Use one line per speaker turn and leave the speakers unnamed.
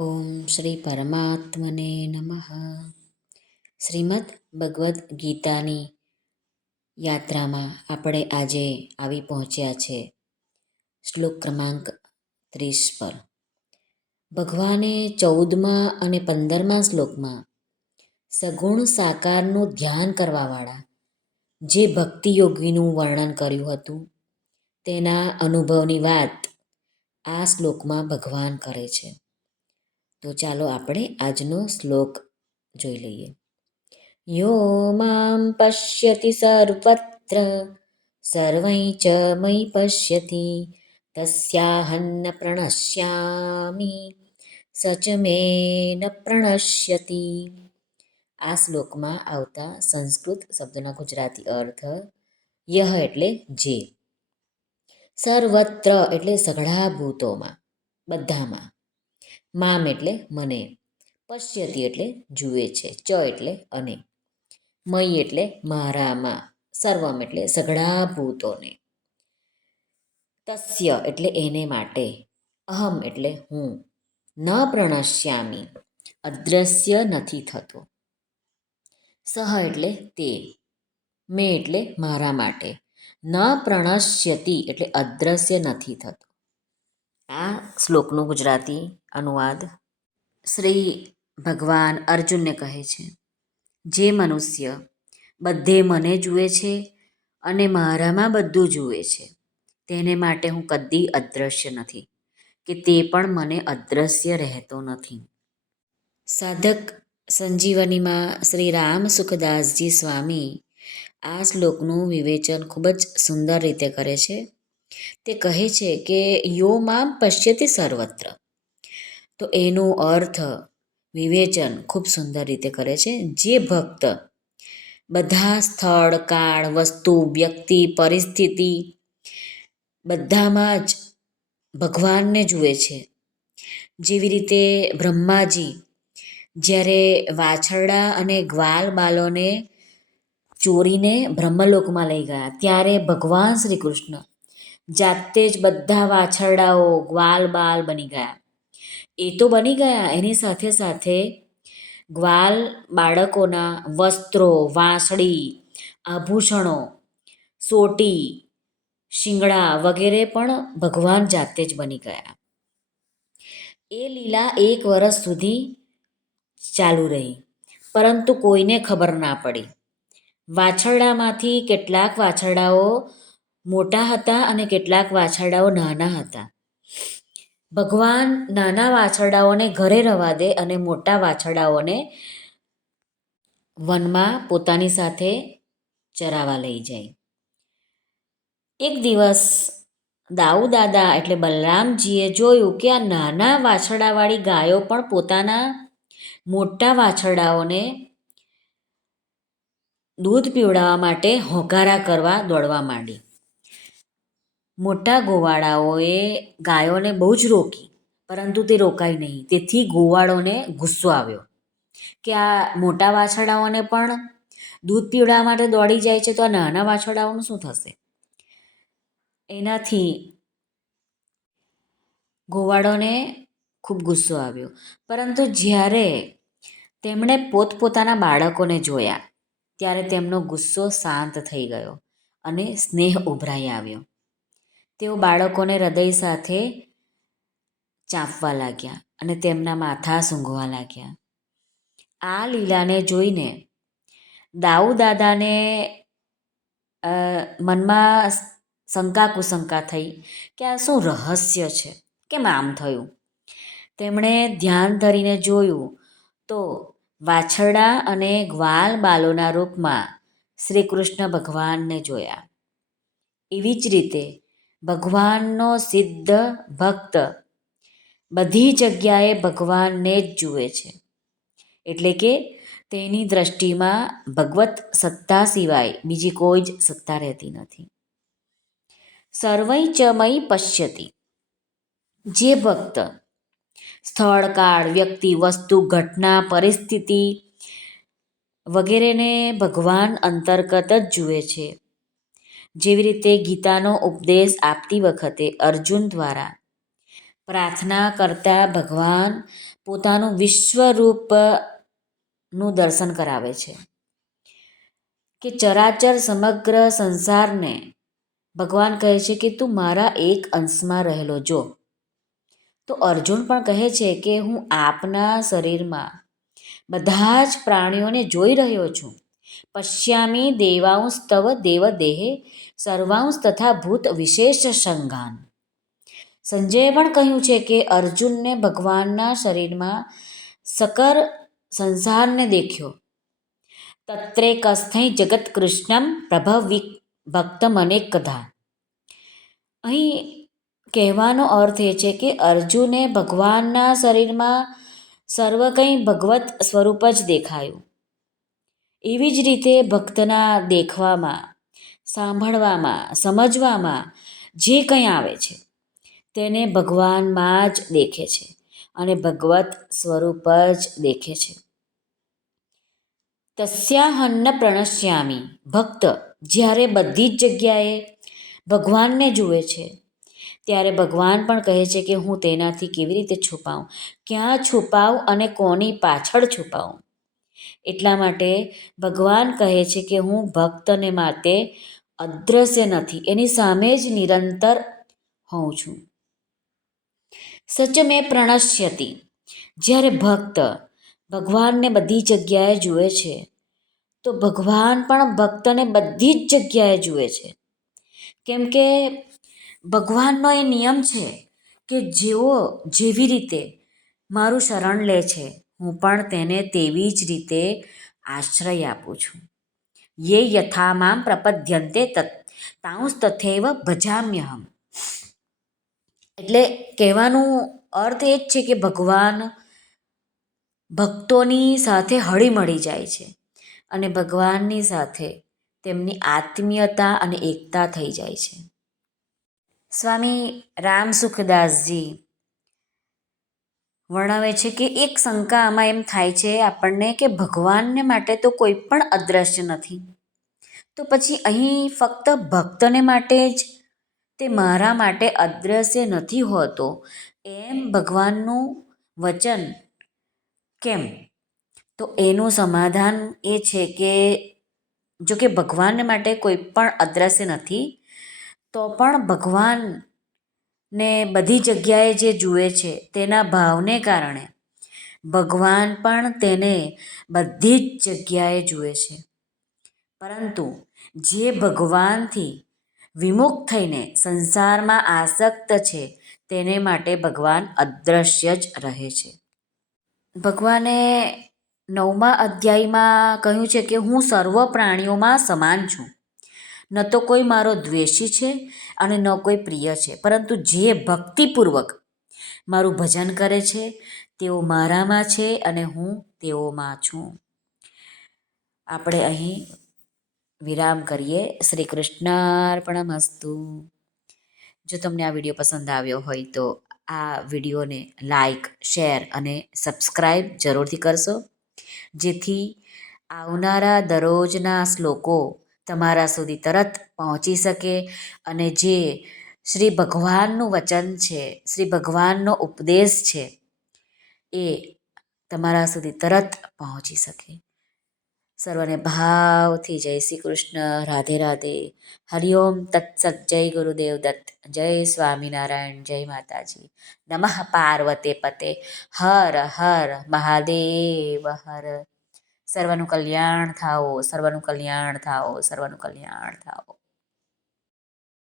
ઓમ શ્રી પરમાત્મને નમઃ શ્રીમદ ભગવદ્ ગીતાની યાત્રામાં આપણે આજે આવી પહોંચ્યા છે શ્લોક ક્રમાંક ત્રીસ પર. ભગવાને ચૌદમા અને પંદરમા શ્લોકમાં સગુણ સાકારનું ધ્યાન કરવાવાળા જે ભક્તિ યોગીનું વર્ણન કર્યું હતું, તેના અનુભવની વાત આ શ્લોકમાં ભગવાન કરે છે. તો ચાલો આપણે આજનો શ્લોક જોઈ લઈએ. યો મામ પશ્યતિ સર્વત્ર, સર્વૈ ચ મયि પશ્યતિ, તસ્યાહન્ન પ્રણશ્યામી સચ મે ન પ્રણશ્યતિ. આ શ્લોકમાં આવતા સંસ્કૃત શબ્દના ગુજરાતી અર્થ યહ એટલે જે. સર્વત્ર એટલે સઘળા ભૂતોમાં, બધામાં મામ એટલે મને. પશ્યતી એટલે જુએ છે, ચ એટલે અને. મય એટલે મારામાં, સર્વમ એટલે સઘળા ભૂતોને તસ્ય એટલે એને માટે, અહમ એટલે હું. ન પ્રણશ્યામી, અદ્રશ્ય નથી થતો. સહ એટલે તે. મેં એટલે મારા માટે. ન પ્રણશ્યતી એટલે અદ્રશ્ય નથી થતો. આ શ્લોકનું ગુજરાતી અનુવાદ શ્રી ભગવાન અર્જુનને કહે છે, જે મનુષ્ય બધે મને જુએ છે અને મારામાં બધું જુએ છે, તેને માટે હું કદી અદ્રશ્ય નથી, કે તે પણ મને અદ્રશ્ય રહેતો નથી. સાધક સંજીવનીમાં શ્રી રામ સુખદાસજી સ્વામી આ શ્લોકનું વિવેચન ખૂબ જ સુંદર રીતે કરે છે. તે કહે છે કે યો મામ પશ્યતિ સર્વત્ર. તો એનો અર્થ વિવેચન ખૂબ સુંદર રીતે કરે છે. જે ભક્ત બધા સ્થળ, કાળ, વસ્તુ, વ્યક્તિ, પરિસ્થિતિ બધામાં જ ભગવાનને જુએ છે. જેવી રીતે બ્રહ્માજી જ્યારે વાછરડા અને ગ્વાલ બાલોને ચોરીને બ્રહ્મલોકમાં લઈ ગયા, ત્યારે ભગવાન શ્રી કૃષ્ણ જાતે જ બધા વાછરડાઓ ગ્વાલ બાલ બની ગયા. એ તો બની ગયા. એની સાથે સાથે ગ્વાલ બાળકોના વસ્ત્રો, વાંસળી, આભૂષણો, સોટી, શિંગડા વગેરે પણ ભગવાન જાતે જ બની ગયા. એ લીલા એક વર્ષ સુધી ચાલુ રહી. પરંતુ કોઈને ખબર ના પડી. વાછરડામાંથી કેટલાક વાછરડાઓ મોટા હતા અને કેટલાક વાછરડાઓ નાના હતા. ભગવાન નાના વાછરડાઓને ઘરે રવા દે અને મોટા વાછરડાઓને વનમાં પોતાની સાથે ચરાવા લઈ જાય. એક દિવસ દાઉ દાદા એટલે બલરામજીએ જોયું કે આ નાના વાછરડાવાળી ગાયો પણ પોતાના મોટા વાછરડાઓને દૂધ પીવડાવવા માટે હોંકારા કરવા દોડવા માંડી. મોટા ગોવાળાઓએ ગાયોને બહુ જ રોકી, પરંતુ તે રોકાઈ નહીં. તેથી ગોવાળોને ગુસ્સો આવ્યો કે આ મોટા વાછરડાઓને પણ દૂધ પીવડાવવા માટે દોડી જાય છે, તો આ નાના વાછરડાઓનું શું થશે? એનાથી ગોવાળોને ખૂબ ગુસ્સો આવ્યો. પરંતુ જ્યારે તેમણે પોતપોતાના બાળકોને જોયા, ત્યારે તેમનો ગુસ્સો શાંત થઈ ગયો અને સ્નેહ ઉભરાઈ આવ્યો. તેઓ બાળકોને હૃદય સાથે ચાંપવા લાગ્યા અને તેમના માથા સૂંઘવા લાગ્યા. આ લીલાને જોઈને દાઉ દાદાને મનમાં શંકા કુશંકા થઈ કે આ શું રહસ્ય છે? કેમ આમ થયું? તેમણે ધ્યાન ધરીને જોયું તો વાછરડા અને ગ્વાલ બાલોના રૂપમાં શ્રી કૃષ્ણ ભગવાનને જોયા. એવી જ રીતે ભગવાનનો સિદ્ધ ભક્ત. બધી જગ્યાએ ભગવાનને જ જુએ છે. એટલે કે તેની દ્રષ્ટિમાં ભગવત સત્તા સિવાય બીજી કોઈ જ સત્તા રહેતી નથી. સર્વૈ ચમય પશ્યતી. જે ભક્ત સ્થળ, કાળ, વ્યક્તિ, વસ્તુ, ઘટના, પરિસ્થિતિ વગેરેને ભગવાન અંતર્ગત જ જુએ છે. જેવી રીતે ગીતાનો ઉપદેશ આપતી વખતે અર્જુન દ્વારા પ્રાર્થના કરતા ભગવાન પોતાનું વિશ્વરૂપનું દર્શન કરાવે છે. કે ચરાચર સમગ્ર સંસારને ભગવાન કહે છે કે તું મારા એક અંશમાં રહેલો જો. તો અર્જુન પણ કહે છે કે હું આપના શરીરમાં બધા જ પ્રાણીઓને જોઈ રહ્યો છું. પશ્યામી દેવ દેહે સર્વાંશ તથા ભૂત વિશેષ સંગાન સંજયે પણ કહ્યું છે કે અર્જુનને ભગવાનના શરીરમાં સકર સંસારને દેખ્યો. તત્રે કસ્થૈ જગત કૃષ્ણમ પ્રભવ ભક્ત મને કથા. અહીં કહેવાનો અર્થ એ છે કે અર્જુને ભગવાનના શરીરમાં સર્વ કંઈ ભગવત સ્વરૂપ જ દેખાયું. એવી જ રીતે ભક્તના દેખવામાં, સાંભળવામાં, સમજવામાં જે કંઈ આવે છે, તેને ભગવાનમાં જ દેખે છે અને ભગવત સ્વરૂપ જ દેખે છે. તસ્યાહન્ન પ્રણશ્યામી, ભક્ત જ્યારે બધી જ જગ્યાએ ભગવાનને જુએ છે, ત્યારે ભગવાન પણ કહે છે કે હું તેનાથી કેવી રીતે છુપાઉં? ક્યાં છુપાવું અને કોની પાછળ છુપાવું એટલા માટે ભગવાન કહે છે કે હું ભક્તને માટે અદ્રશ્ય નથી, એની સામે જ નિરંતર હોઉં છું. સચ મેં પ્રણશ્યતી, જ્યારે ભક્ત ભગવાનને બધી જગ્યાએ જુએ છે, તો ભગવાન પણ ભક્તને બધી જ જગ્યાએ જુએ છે. કેમ કે ભગવાનનો એ નિયમ છે કે જેઓ જેવી રીતે મારું શરણ લે છે હું પણ તેને તેવી જ રીતે આશ્રય આપું છું. યે યથા મામ પ્રપદ્યંતે તત તાંસ તથૈવ ભજામ્યહમ. એટલે કહેવાનું અર્થ એ જ છે કે ભગવાન ભક્તોની સાથે હળી મળી જાય છે અને ભગવાનની સાથે તેમની આત્મીયતા અને એકતા થઈ જાય છે. સ્વામી રામ સુખદાસજી વર્ણવે છે કે એક શંકા આમાં એમ થાય છે આપણને કે ભગવાનને માટે તો કોઈ પણ અદ્રશ્ય નથી. તો પછી અહીં ફક્ત ભક્તને માટે જ તે મારા માટે અદ્રશ્ય નથી હોતો. એમ ભગવાનનું વચન કેમ? તો એનું સમાધાન એ છે કે જો કે ભગવાનને માટે કોઈ પણ અદ્રશ્ય નથી, તો પણ ભગવાન ને બધી જગ્યાએ જે જુએ છે તેના ભાવને કારણે. ભગવાન પણ તેને બધી જ જગ્યાએ જુએ છે. પરંતુ જે ભગવાનથી વિમુખ થઈને સંસારમાં આસક્ત છે તેને માટે ભગવાન અદ્રશ્ય જ રહે છે. ભગવાને નવમા અધ્યાયમાં કહ્યું છે કે હું સર્વ પ્રાણીઓમાં સમાન છું. ન તો કોઈ મારો દ્વેષી છે અને ન કોઈ પ્રિય છે. પરંતુ જે ભક્તિપૂર્વક મારું ભજન કરે છે, તેઓ મારામાં છે અને હું તેઓમાં છું. આપણે અહીં વિરામ કરીએ. શ્રી કૃષ્ણાર્પણમસ્તુ. જો તમને આ વીડિયો પસંદ આવ્યો હોય તો આ વિડીયોને લાઈક, શેર અને સબસ્ક્રાઈબ જરૂરથી કરશો. જેથી આવનારા દરરોજના શ્લોકો તમારા સુધી તરત પહોંચી શકે અને જે શ્રી ભગવાનનું વચન છે, શ્રી ભગવાનનો ઉપદેશ છે, એ તમારા સુધી તરત પહોંચી શકે. સર્વને ભાવથી જય શ્રી કૃષ્ણ, રાધે રાધે. હરિઓમ તત્સત, જય ગુરુદેવ દત્ત, જય સ્વામિનારાયણ, જય માતાજી. નમઃ પાર્વતે પતે. હર હર મહાદેવ હર. સર્વનું કલ્યાણ થાઓ સર્વનું કલ્યાણ થાઓ સર્વનું કલ્યાણ થાઓ.